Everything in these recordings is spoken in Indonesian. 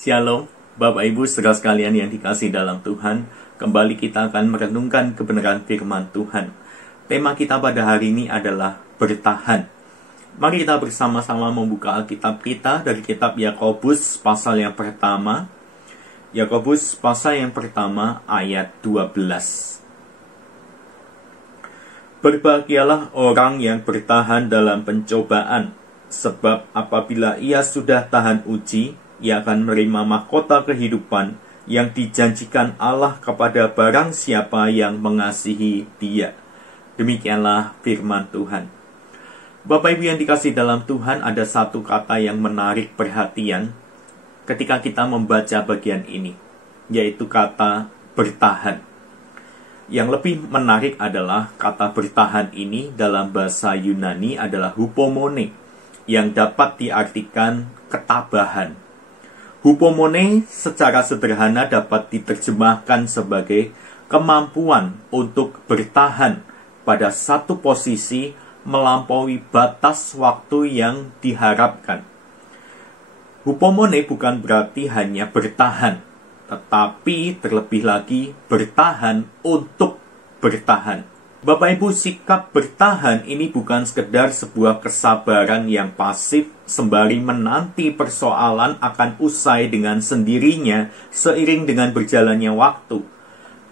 Shalom, Bapak Ibu saudara sekalian yang dikasihi dalam Tuhan. Kembali kita akan merenungkan kebenaran firman Tuhan. Tema kita pada hari ini adalah bertahan. Mari kita bersama-sama membuka Alkitab kita dari kitab Yakobus pasal yang pertama. Yakobus pasal yang pertama ayat 12. Berbahagialah orang yang bertahan dalam pencobaan, sebab apabila ia sudah tahan uji, ia akan menerima mahkota kehidupan yang dijanjikan Allah kepada barang siapa yang mengasihi Dia. Demikianlah firman Tuhan. Bapak Ibu yang dikasihi dalam Tuhan, ada satu kata yang menarik perhatian ketika kita membaca bagian ini, yaitu kata bertahan. Yang lebih menarik adalah kata bertahan ini dalam bahasa Yunani adalah hupomone, yang dapat diartikan ketabahan. Hupomone secara sederhana dapat diterjemahkan sebagai kemampuan untuk bertahan pada satu posisi melampaui batas waktu yang diharapkan. Hupomone bukan berarti hanya bertahan, tetapi terlebih lagi bertahan untuk bertahan. Bapak Ibu, sikap bertahan ini bukan sekedar sebuah kesabaran yang pasif sembari menanti persoalan akan usai dengan sendirinya seiring dengan berjalannya waktu.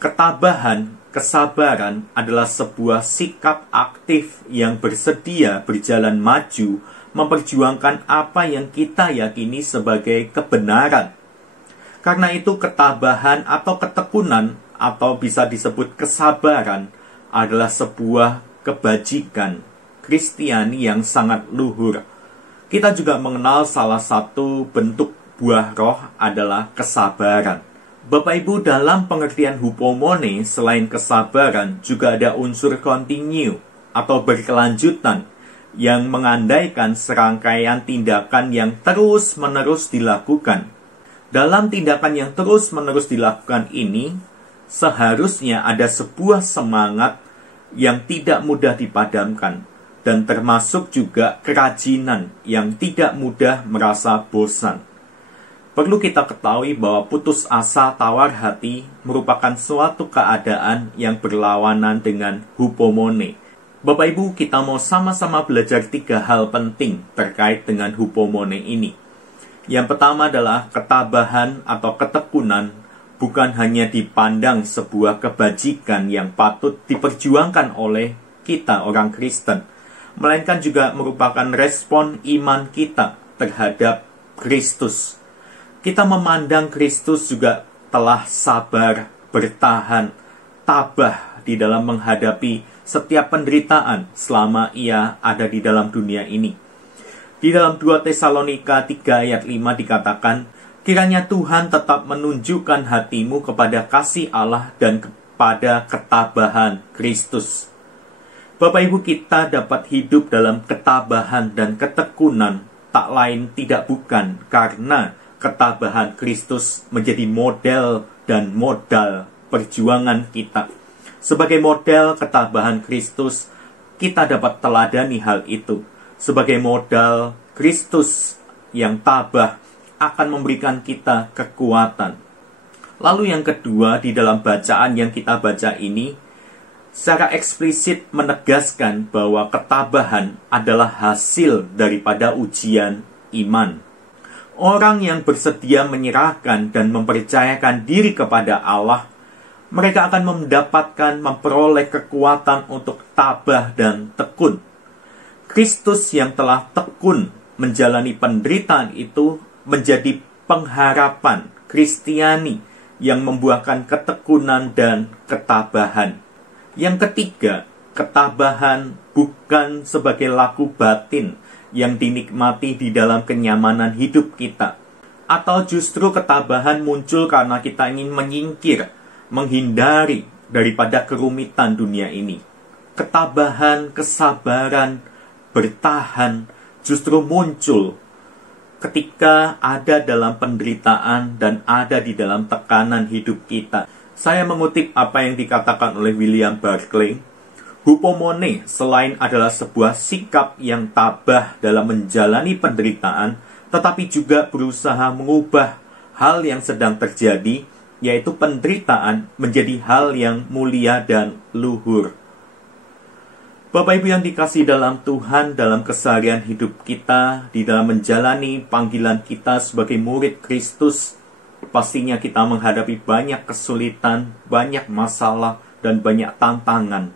Ketabahan, kesabaran adalah sebuah sikap aktif yang bersedia berjalan maju, memperjuangkan apa yang kita yakini sebagai kebenaran. Karena itu ketabahan atau ketekunan atau bisa disebut kesabaran adalah sebuah kebajikan Kristiani yang sangat luhur. Kita juga mengenal salah satu bentuk buah roh adalah kesabaran. Bapak Ibu, dalam pengertian hupomone, selain kesabaran juga ada unsur continue atau berkelanjutan yang mengandaikan serangkaian tindakan yang terus-menerus dilakukan. Dalam tindakan yang terus-menerus dilakukan ini, seharusnya ada sebuah semangat yang tidak mudah dipadamkan, dan termasuk juga kerajinan yang tidak mudah merasa bosan. Perlu kita ketahui bahwa putus asa tawar hati merupakan suatu keadaan yang berlawanan dengan hupomone. Bapak Ibu, kita mau sama-sama belajar 3 hal penting terkait dengan hupomone ini. Yang pertama adalah ketabahan atau ketekunan bukan hanya dipandang sebuah kebajikan yang patut diperjuangkan oleh kita orang Kristen, melainkan juga merupakan respon iman kita terhadap Kristus. Kita memandang Kristus juga telah sabar, bertahan, tabah di dalam menghadapi setiap penderitaan selama ia ada di dalam dunia ini. Di dalam 2 Tesalonika 3 ayat 5 dikatakan, kiranya Tuhan tetap menunjukkan hatimu kepada kasih Allah dan kepada ketabahan Kristus. Bapak Ibu, kita dapat hidup dalam ketabahan dan ketekunan tak lain tidak bukan karena ketabahan Kristus menjadi model dan modal perjuangan kita. Sebagai model ketabahan Kristus, kita dapat teladani hal itu. Sebagai modal Kristus yang tabah akan memberikan kita kekuatan. Lalu yang kedua, di dalam bacaan yang kita baca ini, secara eksplisit menegaskan bahwa ketabahan adalah hasil daripada ujian iman. Orang yang bersedia menyerahkan dan mempercayakan diri kepada Allah, mereka akan memperoleh kekuatan untuk tabah dan tekun. Kristus yang telah tekun menjalani penderitaan itu menjadi pengharapan Kristiani yang membuahkan ketekunan dan ketabahan. Yang ketiga, ketabahan bukan sebagai laku batin yang dinikmati di dalam kenyamanan hidup kita. Atau justru ketabahan muncul karena kita ingin menyingkir, menghindari daripada kerumitan dunia ini. Ketabahan, kesabaran, bertahan justru muncul ketika ada dalam penderitaan dan ada di dalam tekanan hidup kita. Saya mengutip apa yang dikatakan oleh William Barclay, hupomone selain adalah sebuah sikap yang tabah dalam menjalani penderitaan, tetapi juga berusaha mengubah hal yang sedang terjadi, yaitu penderitaan, menjadi hal yang mulia dan luhur. Bapak Ibu yang dikasihi dalam Tuhan, dalam keseharian hidup kita, di dalam menjalani panggilan kita sebagai murid Kristus, pastinya kita menghadapi banyak kesulitan, banyak masalah, dan banyak tantangan.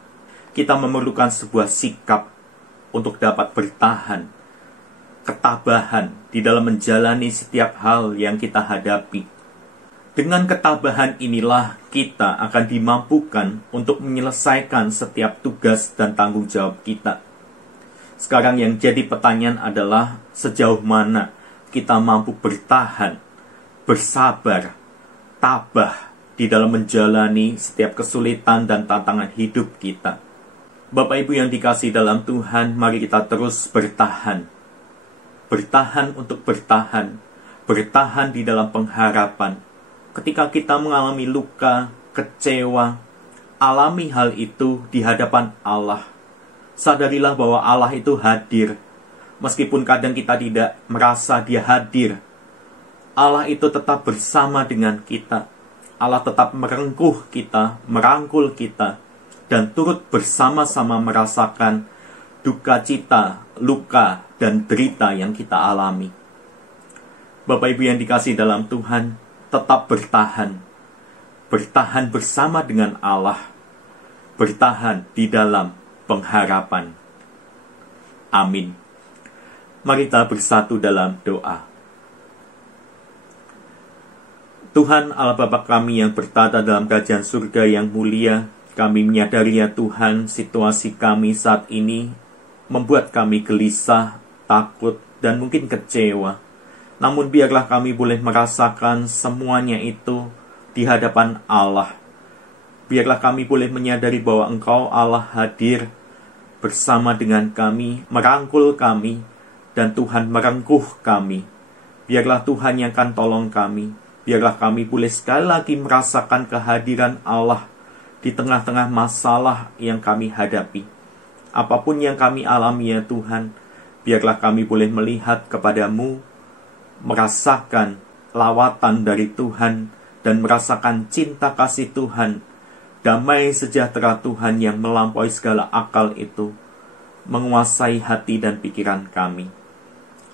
Kita memerlukan sebuah sikap untuk dapat bertahan, ketabahan di dalam menjalani setiap hal yang kita hadapi. Dengan ketabahan inilah kita akan dimampukan untuk menyelesaikan setiap tugas dan tanggung jawab kita. Sekarang yang jadi pertanyaan adalah sejauh mana kita mampu bertahan, bersabar, tabah di dalam menjalani setiap kesulitan dan tantangan hidup kita. Bapak Ibu yang dikasihi dalam Tuhan, mari kita terus bertahan. Bertahan untuk bertahan. Bertahan di dalam pengharapan. Ketika kita mengalami luka, kecewa, alami hal itu di hadapan Allah. Sadarilah bahwa Allah itu hadir. Meskipun kadang kita tidak merasa Dia hadir, Allah itu tetap bersama dengan kita. Allah tetap merengkuh kita, merangkul kita, dan turut bersama-sama merasakan duka cita, luka, dan derita yang kita alami. Bapak Ibu yang dikasihi dalam Tuhan, tetap bertahan. Bertahan bersama dengan Allah. Bertahan di dalam pengharapan. Amin. Mari kita bersatu dalam doa. Tuhan Allah Bapa kami yang bertata dalam kerajaan surga yang mulia, kami menyadari ya Tuhan, situasi kami saat ini membuat kami gelisah, takut, dan mungkin kecewa. Namun biarlah kami boleh merasakan semuanya itu di hadapan Allah. Biarlah kami boleh menyadari bahwa Engkau Allah hadir bersama dengan kami, merangkul kami, dan Tuhan merengkuh kami. Biarlah Tuhan yang akan tolong kami. Biarlah kami boleh sekali lagi merasakan kehadiran Allah di tengah-tengah masalah yang kami hadapi. Apapun yang kami alami ya Tuhan, biarlah kami boleh melihat kepadamu, merasakan lawatan dari Tuhan, dan merasakan cinta kasih Tuhan, damai sejahtera Tuhan yang melampaui segala akal itu, menguasai hati dan pikiran kami.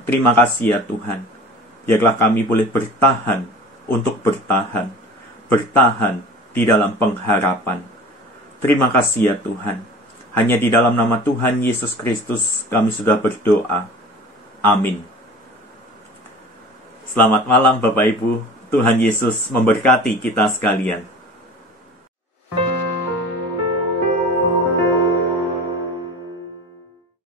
Terima kasih ya Tuhan, biarlah kami boleh bertahan untuk bertahan, bertahan di dalam pengharapan. Terima kasih ya Tuhan, hanya di dalam nama Tuhan Yesus Kristus kami sudah berdoa. Amin. Selamat malam Bapak Ibu, Tuhan Yesus memberkati kita sekalian.